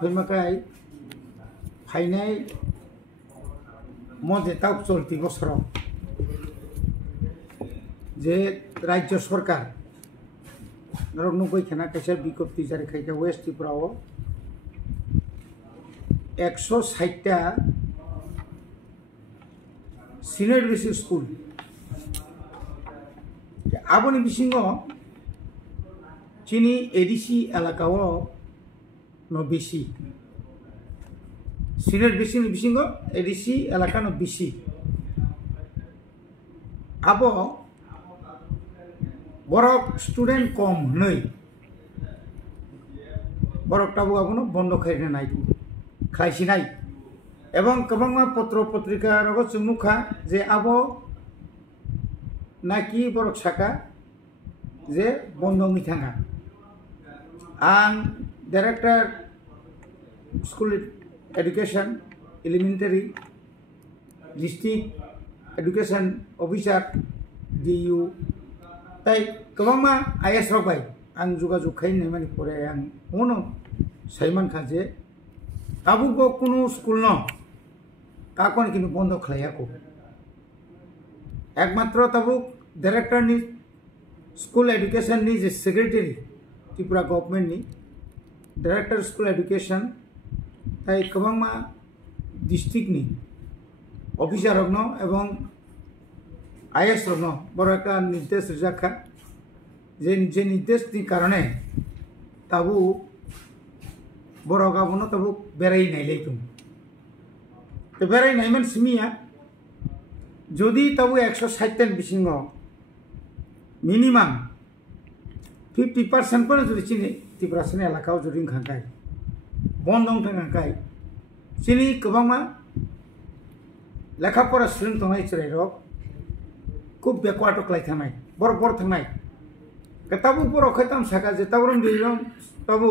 ফেমাকাই ফাইনাই মজে তাও চলতি বছর যে রাজ্য সরকার ধরক 90 খানা কাছে বিজ্ঞপ্তি জারি খাইকা ওয়েস্ট ত্রিপুরাও 160টা সিনিয়র বেসিক স্কুল আবনি বিসিঙ্গ চিনি এডিসি এলাকাও no বেশি সিনিয়র বেসিক বিসিঙ্গ এডিসি এলাকা no বেশি আবো বরক স্টুডেন্ট কম নই বরক টাবু আবনো বন্ধ খাইনে নাই খাইছি নাই এবং কবংমা পত্র পত্রিকা রগত চুমুখা যে আবো নাকি বরক শাখা যে বন্ধ মিথাঙ্গা आं director school education elementary district education officer DU ताई गोबांमा IS रबाय आं जुगाजुग खायनो माने परे आं उनो साइमान खाजे ताबुको कुनु स्कूल न काकोन किनु बन्द खालायाको एकमात्र ताबुक डायरेक्टर नि स्कूल एडुकेशन नि जे सेक्रेटारी त्रिपुरा गवर्नमेंट नि डायरेक्टर स्कूल एडुकेशन ताई कबांमा डिस्ट्रिक्ट नि ऑफिसर रगनो एवं IS रगनो बड़ एक निर्देश रखा जे निर्देश नि कारणे ताबु बड़ गाबनो ताबु बेराय नायलै तुम तो बेराय नायमन सिमिया जदि ताबु 160 बिसिंग मिनिमाम 50% पर जुदी चिनी त्रिपुरा सने एलाकाव जुदी खांकाय बंदं थांगाय चिनी गोबांमा लेखा फरा स्टुडेंट थानाय चरायरक खूब बेकवार्ड क्लाय थानाय बर थानाय ताबु बर खैताम साका जे ताबरम दिरम ताबु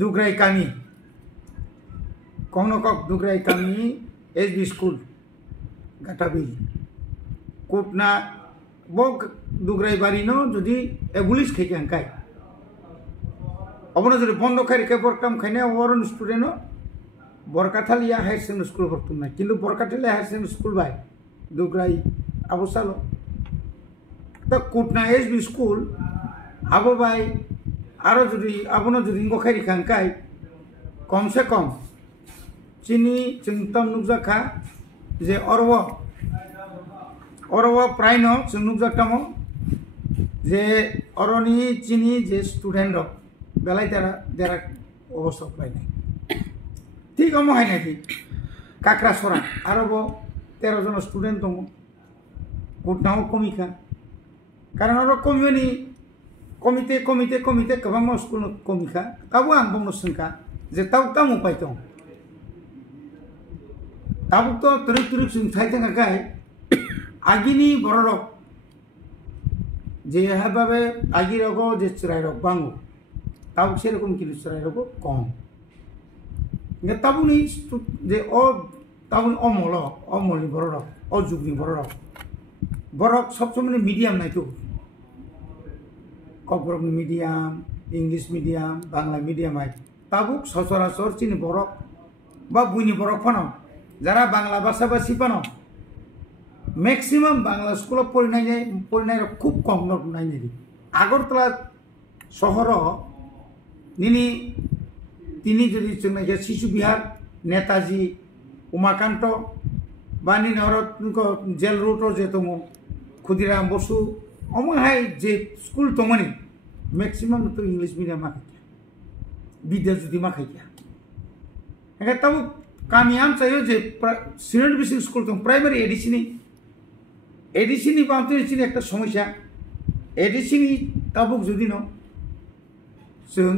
दुग्राय कामी कौनकक दुग्राय कामी SB स्कूल गाटाबिल कोटना बक दुग्राय बारी न जुदी एबुलिश खायखांकाय अबनो जुदी बन्द खारिके बरकाम खायने वरन स्टुडेंट बरकाथालिया हायर सेकेंडरी स्कूल बरतुमनाय किन्तु बरकाथालिया हायर सेकेंडरी स्कूल बाय दुग्राय आबोसालो ता कोटना SB स्कूल आबो बाय आरो जुदी आबनो जुदी इंगो खारिखांकाय कम से कम चिनी चिंतम नुजाखा जे अरवा प्राय न नुजाटामो जे अरनी चिनी जे स्टूडेंट बेलाय देरा अवस्था पाय ठीक हम है नाकि काकरासरा आरो 13 जन स्टूडेंट दङ गुटनाव कमिखा कारण आरो कमिनि कमिटे गोबां स्कुल कमिखा ताबो आं बुंनो सोंखा जे ताम उपाय दं ताबो तो तुरुक जों थायथांगाय आगिनी बररक जे हाबाबे आगिरगो जे चरायरक बांगो ताबो सेरकम किलु चरायरक कम ताबुनि जे ताबुनि अमलनि बररक जुगनि बरक सब समय मीडियम नायतो Kokborok medium English medium Bangla medium आय ताबुक सचराचर चिनि बरक बा बुइनि बरक फानो যারা বাংলা ভাষাভাষী পানো मैक्सिमाम बांग्ला स्कूल पढ़नाय खूब कम नायनाय आगरतला शहर निनी जुदी जोंना शिशु विहार नेताजी उमाकांत बानी नरत जेल रोड जे दङ खुदिराम बसु अमहाय जे स्कूल दङनि मैक्सिमाम तो इंग्लिश मीडियम माखाया विद्याज्योति माखाया एका ताबो कामियाम चाहिए जे सीनियर बेसिक स्कूल दं प्राइमारी एडिसिनी बांतनि चिनि एक समस्या एडिसिनी ताबुक जुदी न जों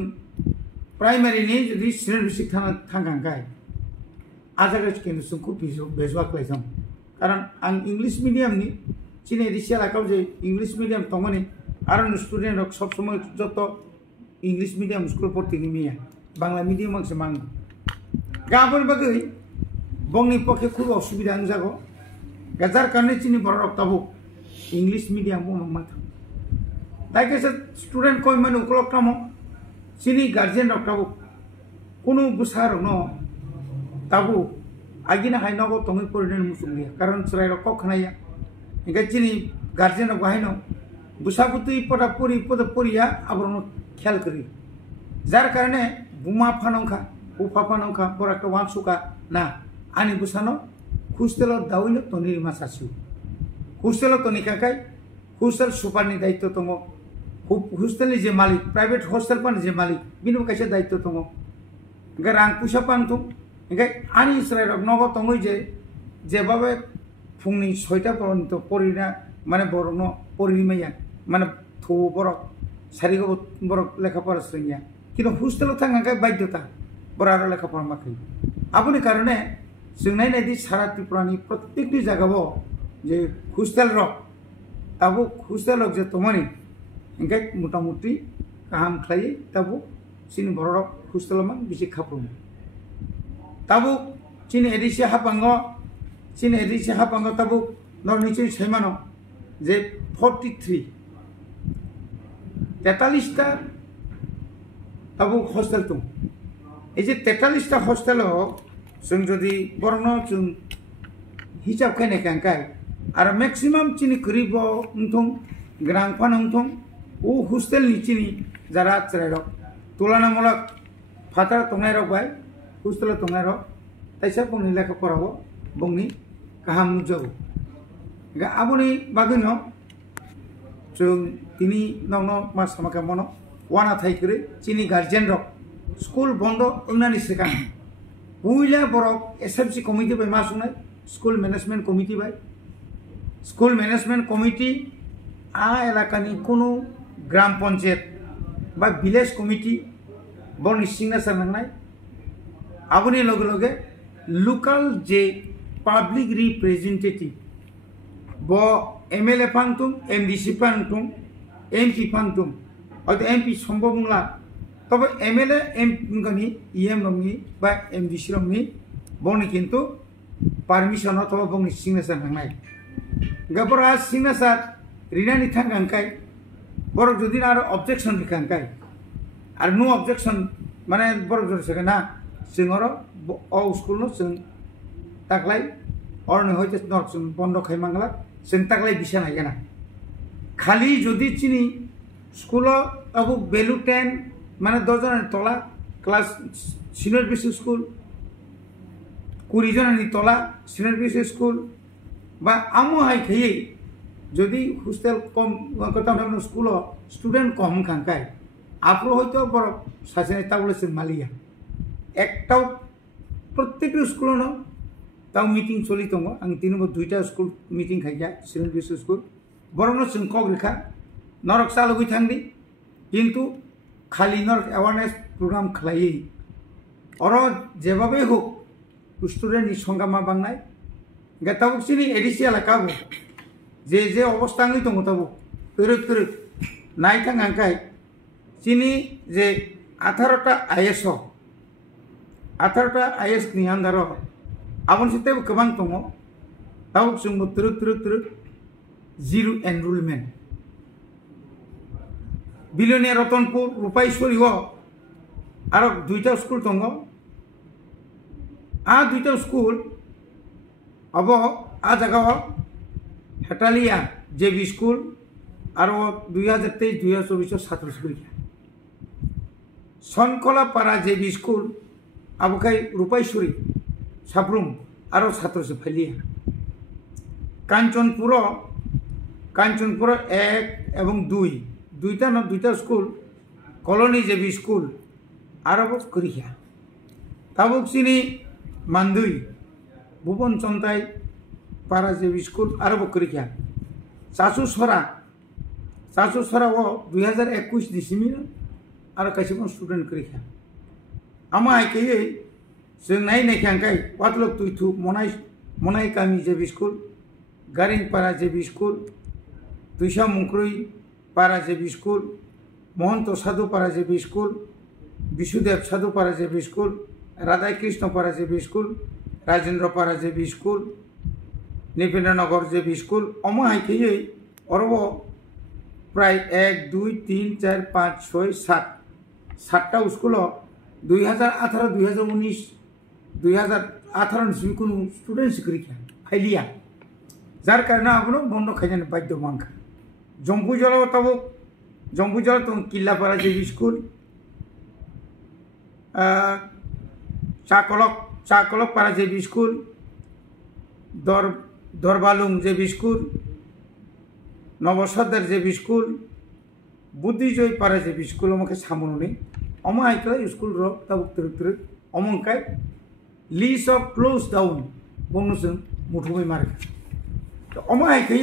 प्राइमारी नि जुदी सीनियर बेसिक थांगांगाय आजागा किन्तु जोंखौ बेजवाख्लायदों कारण आं इंग्लिश मीडियम नि चिनि एडिसि एलाकाव जे इंग्लिश मीडियम दङनि आरो स्टूडेंट सब समय जत इंग्लिश मीडियम स्कूल पढ़तिनि मिया बांग्ला मीडियम से मांग गाबोन बागै बंगनि पक्षे खूब असुविधा जागो गजार कारणे चिनि बर रक्ताबो इंग्लिश मीडियम माथा ताइके स्टूडेंट कोई माने उकलक कामो chini guardian rok tabu kuno busar no tabu agina hai nogo tongi porinen musungya karon serai rok khanaya inga chini guardian rok hai no busaputi pada puri ya abrono khel kari jar karone buma phanongkha upa phanongkha borakta wansuka na ani busano hostel dawino toniri masasu hostel tonikakai hostel superni daitto tongo hostel je malik private hostel pan je malik binu kaise daitto tongo ga rang pusa pan tung ga ani srai rok nogo tongoi je babe phungni 6টা পর্যন্ত পরিনা মানে বড়নো পরিমায়া মানে থো বড় সারিগো বড় লেখাপড়া শ্রেণিয়া কিন্তু hostel থাকা বাধ্যতা বড় আরো লেখাপড়া মাখি আপনি কারণে जोंनाय नायदि सारा त्रिपुरानि प्रत्येकटी जायगायाव जे हस्टेल रक ताबो हस्टेल रक जे तमानि इंगाय मोटामुटी गाहाम खालायो ताबो सिनि बरक हस्टेल मान बिसि खाफ्रुम ताबो सिनि एडिसि हापांगो ताबो नरनिचि सैमानो जे 43 43টা ताबो हस्टेल दं এই যে 43টা हस्टेल जों जदि बरनो जों हिसाब खायनाय खांखाय आरो मैक्सिमाम चिनि गरिब उंथं ग्रांफान उंथं ओ हस्टेल नि चिनि जारा चरायरक तुलनामूलक फाटार तंनाय रक बाय हस्टेल तंनाय रक ताइसा बुंनि लेखा फरावो बुंनि गाहाम नुजागो गा आबनि बागैनो जों तिनि नंनो मास समाका मनो वाना थाइकरे चिनि गार्जियन रक स्कुल बन्द ओंनानि सिगां बुइला बरक एसएमसी कमिटी बाय मासुनाय स्कुल मैनेजमेंट कमिटी बाय स्कुल मैनेजमेंट कमिटी आ एलाकानि कोनो ग्राम पंचायत बा विलेज कमिटी बनि सिग्नेचार नांनाय आबनि लगे लगे लोकल जे पब्लिक रिप्रेजेंटेटिव ब एमएलए फांगतुम एमडीसी फांगतुम एमपी फांगतुम अद एमपी सम्भव नंला तब एमएलए एमगनि इएम रंगनि बा एमडीसी रंगनि बनि किन्तु पारमिशन अथवा बनि सिग्नेचार नांनाय गबरा सिग्नेचार रिनानि थांगांखाय बर जदि आरो ऑब्जेक्शन रिखांखाय आरो नो ऑब्जेक्शन माने बर जरसगना जोंर अ स्कुल नो जों ताकलाय अरने होयते नर जों बन्द खायमांगला जों ताकलाय बिसा नायगोना खाली जदि चिनि स्कुल अब बेलु 10 माने 10 जन तला क्लास सिनियर बेसिक स्कुल 20 जननि तला सिनियर बेसिक स्कुल बा आमो हाय खयै जदि हस्टेल कम कथा हमनो स्कुल स्टूडेंट कम खांखाय आपरो हयतो बर सासेने ताबले जों मालिया एकटाव प्रत्येक स्कुल न ताव मीटिंग चलि दङ आं दिनबो 2टा school meeting खायया senior basic school बरनो जों कग्रिखा नरक चालुगै थांदि किन्तु खाली नरक अवेयरनेस प्रोग्राम खालायै अर जेबाबे हो स्टूडेंट नि संगामा बांनाय गतावसिनि एडिसियल काबो जे अवस्थाङै दङ ताबो तरक नायथां आंखाय चिनि जे 18टा आईएस नि आन्दार आबन सिते गोबां दङ ताव जोंबो तरक जिरो एनरोलमेंट बिलोनिया रतनपुर रूपाईश्वरी आरो 2टा स्कुल दङ आ 2टा स्कुल अब आ जगह हेटालिया जेबी स्कुल और 2023-2024 छात्र परीक्षा सनकला पारा जेबी स्कुल आबुखाय रूपाईश्वरी साब्रुम और छात्र से फैलिया कांचनपुर 1 एवं 2टा स्कुल कलोनी जेबी स्कुल और करिया ताबुकसिनी मानदुई भुवन चंताई पारा जेबी स्कुल और करिया चाचुसरा 2021 डिसेम्बर और कैसे स्टूडेंट करिया आमा आइकयै जों नायनायखांखाय वातलक तुइथु मनाय गामि जेबी स्कुल गारिन पारा जेबी स्कुल दुइसा मुंख्रुई पारा जेबी स्कुल महंत साधु पारा जेबी स्कुल विशुदेव साधु पारा जेबी स्कुल राधा कृष्ण पारा जेबी स्कुल राजेंद्र पारा जेबी स्कुल निपेन्द्रनगर जेबी स्कुल अमा हाइखयै अरब प्राय 1 2 3 4 5 6 7 7টা স্কুল 2018 2019 2018 কোনো স্টুডেন্ট শিক্ষা ফাইলিয়া যার কারণে আপনার বন্ধ খাইজানো বাধ্য মাংখা জম্পুজল তাবো জম্পুজল তো কিল্লাপাড়া জেবি স্কুল চাকলক পাড়া জেবি স্কুল দরবালুং জেবি স্কুল নবসর্দার জেবি স্কুল বুদ্ধিজয় পাড়া জেবি স্কুল আমাকে সামনে অমাইকা স্কুল রক তাবুক তুরুক অমংকাই লিস্ট অফ ক্লোজ ডাউন বংনों मुठुमै मार्क तो अमाइखै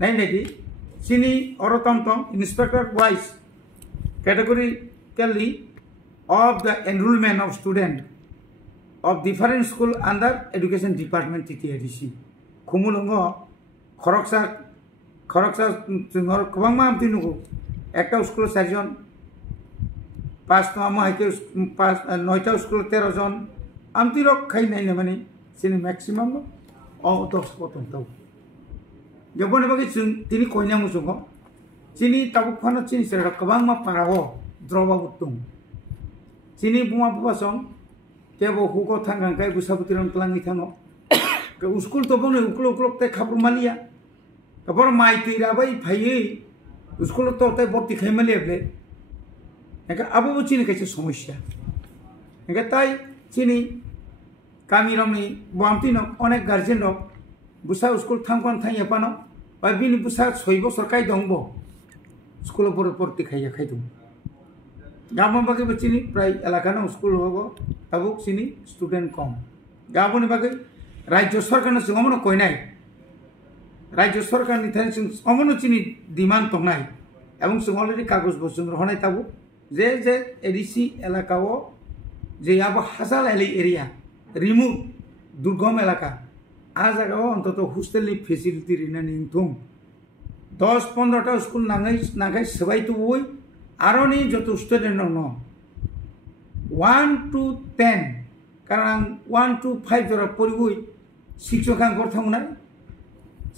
नायनायदि सिनी अरतमतम inspector wise categorically of the enrollment of student of different school under education department TTIDC खुमुलंगो खरकसा जोंहर गोबांमा दिनुगो एकटा स्कुल 4 जन 5 अमाइखै 9टा स्कुल 13 जन आमतिरक खाइनायनो माने सिनी मैक्सिमाम 10 पतन ताव जबने बागे तिनी कोइना मुसुंगो चिनी ताबुक फानो चिनी सेरा गोबांमा पाराओ द्रबाबु दं चिनी बुमा बुबासं केबो हुगो थांगांखाय बुसाबुतिरन क्लांगि थाङो के स्कुल तो बने उक्लुक ते खाबु मालिया कबर माइ तिराबाय फायै स्कुल तो ते भर्ती खाइमालियाबले एका आबो चिनी काइसे समस्या एका ताई चिनी कामिरमनि बुआमतिनो अनेक गार्जेन दं बुसा स्कुल थांगन थांया पानो बा बिनि बुसा 6 बोसोर काय दंबो स्कुल भर्ती खाइया खाइदों गाबोन बागे बचिनी प्राय एलाकानो स्कुल होगो ताबुक चिनी स्टूडेंट कम गाबोन बागे राज्य सरकारनो सिङावनो कोइनाय राज्य सरकारनि थाखाय जों अमनो चिनी डिमान्ड दंनाय एवं जों अलरेडी कागज बसुं रहनाय ताबु जे एडीसी एलाकाओ जे आबो हाजाल एरिया रिमोट दुर्गम एलाका आ जायगायाव अंतत हस्टेलनि फेसिलिटी रिनानि थुं 10-15टा स्कुल नागाय सबाय तुबुय आरोनि जत स्टूडेंट दं 1 to 10 कारण 1 to 5 जरा परिबुय शिक्षकां गरथांनाय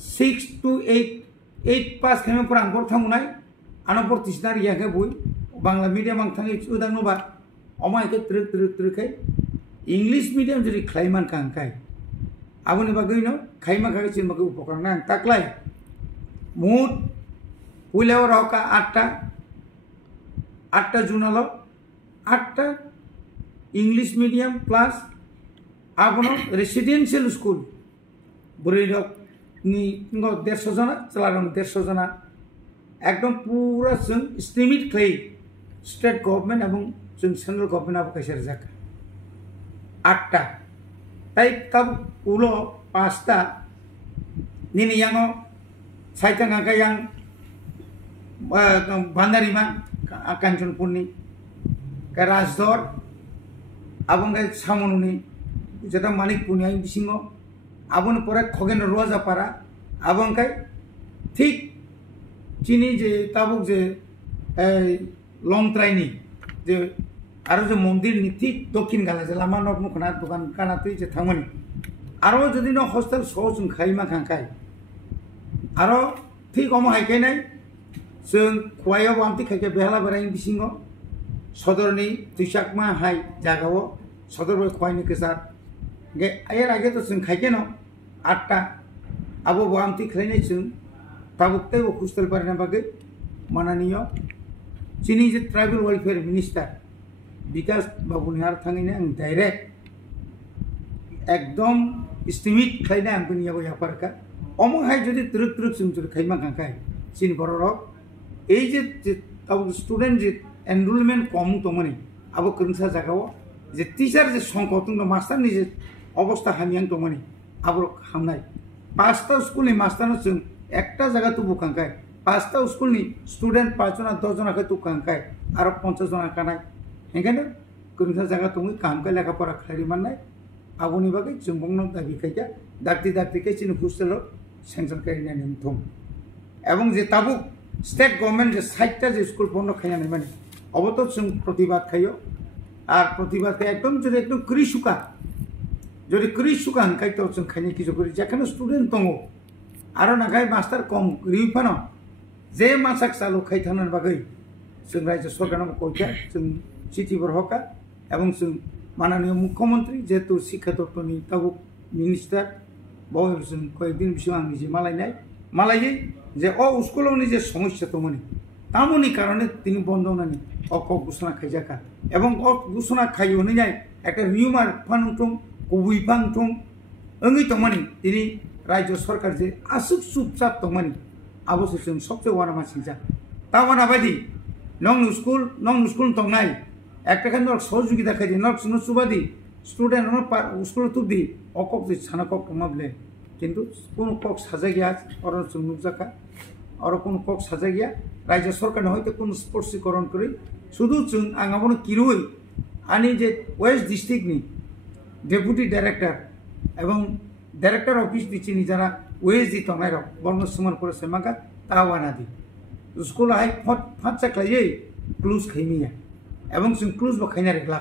6 to 8 पास खायम फोरां गरथांनाय आनो प्रतिष्ठान रियाखै बुय बांला मीडियाम आं थाङै उदांनोबा अमायखे त्रुकै इंग्लिश मीडियम जदि खायमान कांखाय आबुनि बागैनो खायमा खाय चिनबागै उपकार ना ताकलाय मुद पुलाव रका 8टा जुनालो 8टा इंग्लिश मीडियम प्लस आबनो रेसिडेंशियल स्कूल बुरैरक नि 150 जना चलारम 150 जना एकदम पूरा जों एस्टिमेट खाय स्टेट गवर्नमेंट एवं जों सेंट्रल गवर्नमेंट आबो कायसार जाखा 8टा ताई तब उलो 5टा निनि यांगो साइतांगा कायां बान्दारिमा कांचनपुरनि का राजदर आबंगाय सामनुनि जेटा मानिकपुरनि आइ बिसिङो आबन परे खगेन रोजापारा आबंगाय ठीक चिनी जे ताबुक जे लंगट्राइनि जे आरो जे मंदिर नि ठीक दक्षिण गाला जे लामा नक मुखना दुकान कानातै जे थांमोनि आरो जदि न हस्टेल सहजों खाइमा खांखाय आरो ठीक अम हायखायनाय जों खवायाव बामति खायखे बेहाला बेरायनि बिसिङो सदरनि तुइसाकमा हाय जागाव सदर खवायनि केसार गे आयर आगे तो जों खायखे न 8टा आबो बामति खायनाय जों ताबुकते हस्टेल बारना बागै माननीय चिनी जे ट्राइबल वेलफेयर मिनिस्टार विकास बाबुनिहार थाङैनो आं डाइरेक्ट एकदम एस्टिमेट खायना आं बिनियाव याफारका अमहाय जदि त्रुक जों जुदि खायमा खांखाय चिन बररक এই যে स्टूडेंट जे एनरोलमेंट कम दंमोन आबो कोनसा जागाव जे टीचर जे संकट दं मास्टारनि जे अवस्था हामियां दंमोन आबो हामनाय 5टा स्कुलनि मास्टारनो जों एकटा जागा तो बुखांखाय 5टा स्कुलनि स्टूडेंट 5 जना 10 जना खै तो खांखाय आरो 50 जना कानाय हेंगानो कोनसा जागा दं कामखाय लेखा परा खारि माननाय आबोनि बागै जों बंनो दाबि खायजा दाक्ति के चिन हस्टेल सेंसन खायनानै दं एवं जे ताबुक स्टेट गवर्नमेंट जे 60टा जे स्कुल बंद खायनानै माने अबत जों प्रतिबाद खायो और प्रतिबाद एकदम जदि एकदम कृषुका जदि कृषुका हंखाय तो जों खायनि किजो करि जेखाने स्टूडेंट दङ आरो नागाय मास्टार कम रिफानो जे मासाक चालु खायथानन बागै जों रायजो सरकारनाव कयका जों चिठिफोर हका এবং जों माननीय मुख्यमंत्री जेहेतु शिक्षा दप्तरनि ताबो मिनिस्टार बाव जों कयेकदिन सिगां आं निजे मालायै जे स्कुलावनि जे समस्या दंमोन तामनि कारणे তিনি বন্ধ होनानै ঘোষণा खायजाका এবং ঘোষণा खायनाय একটা রিউমার ফাংটং কবুইফাংটং ओंगै दंमोन তিনি রাজ্য সরকার যে আসুক চুপচাপ দंमोन আবশ্য जों सबसे वाना मानसिजा तावाना बायदि नং स्कुल दंनाय একটা কেন সহযোগিতা খাই নক সুবাদি স্টুডেন্ট স্কুল তুবদি অকক যে ছানাকক মাবলে কিন্তু কোন কক সাজা গিয়া অর নুকজাকা আর কোন কক সাজা গিয়া রাজ্য সরকার হয়তো কোন স্পর্শীকরণ করে শুধু जों आंगाबनो किरुই आनी जे वेस्ट डिस्ट्रिक्टनि डेपुटी डायरेक्टर এবং डायरेक्टर ऑफिस दिचिनि जारा वेस्ट दि तंनाय बर्न समान फरायसालिमाखा तावाना दि स्कुल हाय फाटसा खायै क्लोज खायमिया এবং जों क्लोज बखायना रेखला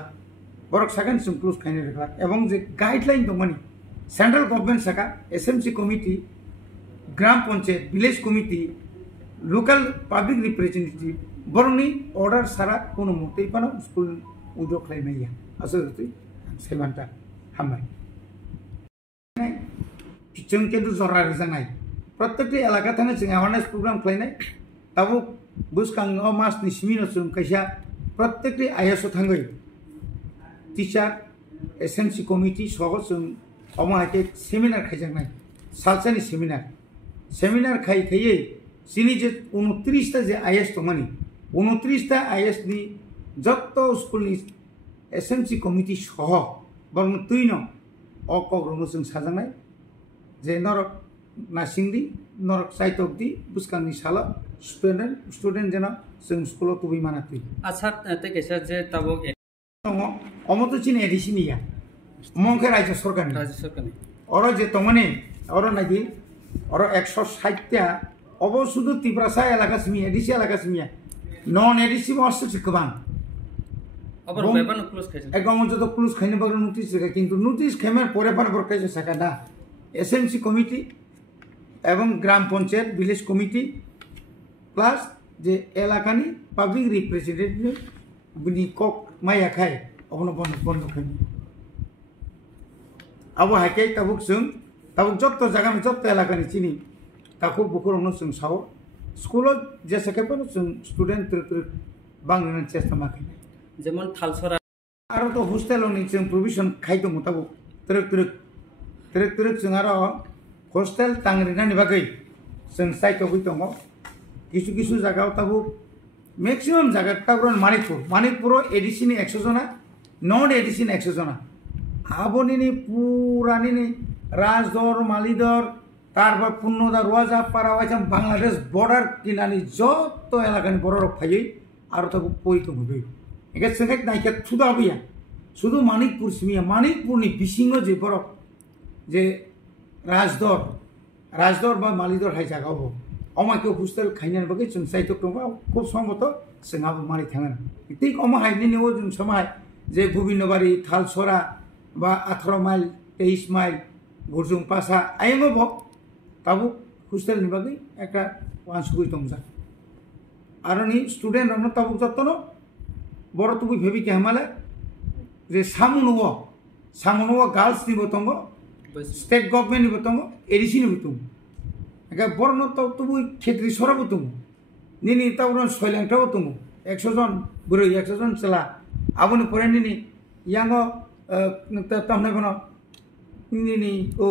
बरक सागन जों क्लोज खायना रेखला এবং जे गाइडलाइन दंमोन सेंट्रल गवर्नमेंट साका एसएमसी कमिटी ग्राम panchayat village committee local public representative बरंनि ऑर्डर सारा कोनो मते पानो स्कुल उदो खायमाया असोरति सेमानता हामबाय जों किन्तु जरा रिजानाय प्रत्येक एलाका थाना जों अवेयरनेस प्रोग्राम खालायनाय ताबो बुसखां मासनि सिमिनो जों खायसा प्रत्येक आइएसओ थांगै टीचर एसएमसी कमिटी सह जों अमाहाके सेमिनार खायजानाय सालसानि सेमिनार खायै जोंनि जे 29टा जे आइएस दंमोन 29टा आइएस नि जत्त स्कुलनि एसएमसी कमिटी सह बरं तुइनो अकग्रनो जों साजानाय जे नरक नासिंदि नरक साइतकदि बुसखांनि साला स्टूडेंट जेना जों स्कुलाव तुबि मानातै आसा ते केसा जे ताबो अमतो चिन एडिसिनिया मंखे राज्य सरकारनि और जे तमने और नागि और 160टा अब शुद्ध तिब्रासा एलाका सिमिया एडिसि एलाका सिमिया नन एडिसि मससे गोबां अब बेबान क्लोज खायसे एकदम जो क्लोज खायनो बारो नोटिस होगा किंतु नोटिस खायमार परे पार बरखायसे साकादा एसएमसी कमिटी एवं ग्राम पंचायत विलेज कमिटी प्लस जे एलाकानि पब्लिक रिप्रेजेंटेटिव बुनि कक माया खाय अबनो बन्द खायनि अब हाके ताबुक जत्त जागानि जत्त एलाकानि चिनि ताखौ बुखुरनो जों साव स्कुलाव जेसेखायबो जों स्टूडेंट त्रिक बांनो चेष्टा माखाय जेमन थालसरा आरो तो हस्टेलनि जों प्रोविजन खायदो मताबो त्रिक जों आरो हस्टेल तांग्रिनानि बागै जों साइटआव दङ किछु जायगायाव ताबो मैक्सिमाम जायगा ताबो मणिपुर एडिसिनि 100 जना नन एडिसिनि 100 जना आबोनिनि पुरानिनि राजदर मालिदर तारबा पुन्नदा रुवाजा पारावाइसा बांलादेश बॉर्डर किनानि जत्त एलाकानि बररक फायै आरो ताबो पयितो होबे एके संगे नायके थुदाबिया शुधु मणिपुर सिमिया मणिपुरनि बिसिङो जे बरक जे राजदर बा मालिदर हाय जागावो अमाके हस्टेल खायनानि बागै जों साइटआव दङ खूब समबत जोंहाबो मारै थाङोन थिक अमाहायनि नेव जों समाय जे गोबिन्दबारि थालसरा बा 18 माइल 23 माइल गुरजुं पासा आइमबो ताबो हस्टेलनि बागै একটা वानसुगै दंजा आरोनि स्टुडेन्टनो ताबो जत्तनो बड़ तुबि भेबि के हमाले जे सामुनुवा गार्ल्स निबो दङ स्टेट गभर्नमेंट निबो दङ एडिसि निबो दङ एका बरनो तुबि खेत्री सराबो दङ निनि तावरन सयलांटाबो दङ 100 जन बुरै 100 जन चला आबोनि फरायनिनि यांगो तामने बनो निनि ओ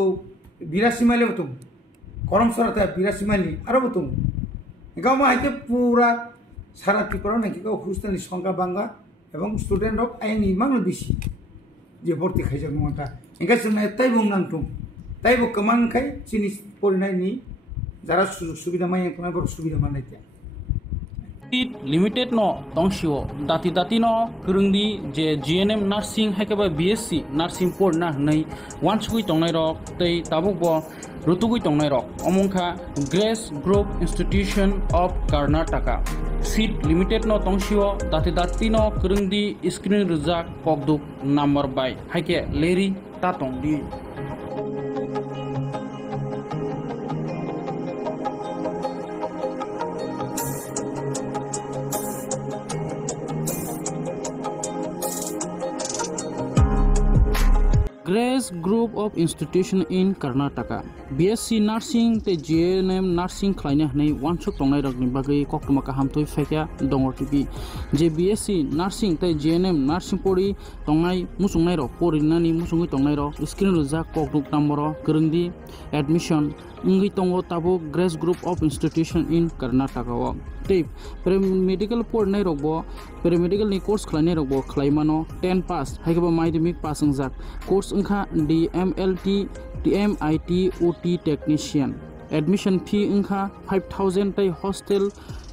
82 माइल दङ करमसराता 82 माइल आरोबो दङ एका माइके पूरा सारा त्रिपुरा नाकि हस्टेलनि संख्या बांगा एवं स्टूडेंट अफ आइनि मांग बेसि जे भर्ती खायजाक नङा एंगा जोंना ताइबो नांथों ताइबो कमांखाय चिनि फरायनायनि जारा सुजुग सुबिदा मायखौ बर सुबिदा माननाय लिमिटेड न तंसिओ दाति न करंदी जे जीएनएम नार्सिंग हाइकेबा बीएससी नार्सिंग पढ़ना नै वानसुगै तंनाय रक तै ताबुक रुतुगै तंनाय रक अमंखा grace group institution of Karnataka seat limited न तंसिओ दाति न करंदी स्क्रीन रिजाक पगदुक नंबर बाय हाइके लेरी तातंदी Grace Group of Institution in Karnataka. BSc Nursing te GNM Nursing khlaina nei wansuk tongnai rok ni bagai koktuma kaham toi fekya dongor tibi. Je BSc Nursing te GNM Nursing pori tongnai musungnai rok porinani musungui tongnai rok screen ruja kokduk number kerengdi admission ungi tongo tabo Grace Group of Institution in Karnataka wa. Tip paramedical port nai rokbo paramedical ni course khlainai rokbo khlaimano 10 pass haikaba madhyamik pass ungjak course ungkha DMLT TMIT OT technician admission fee ungkha 5000 tai hostel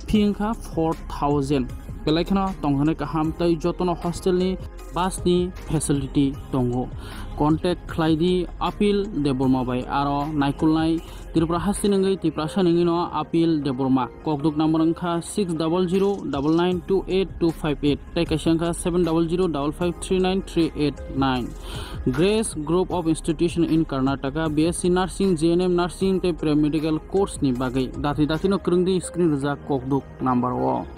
fee ungkha 4000 belaikhana tonghane kaham tai jotono hostel ni bus ni facility tongo contact khlaidi apil deborma bai aro naikulnai Tripura Hastinangai Tiprasa Ningino Appeal Deborma Kokduk number Anka 600992828 Tekashanka 70055393889 Grace Group of Institution in Karnataka BSc Nursing GNM Nursing te Paramedical course ni bagai dati no kerengdi screen reja kokduk number 1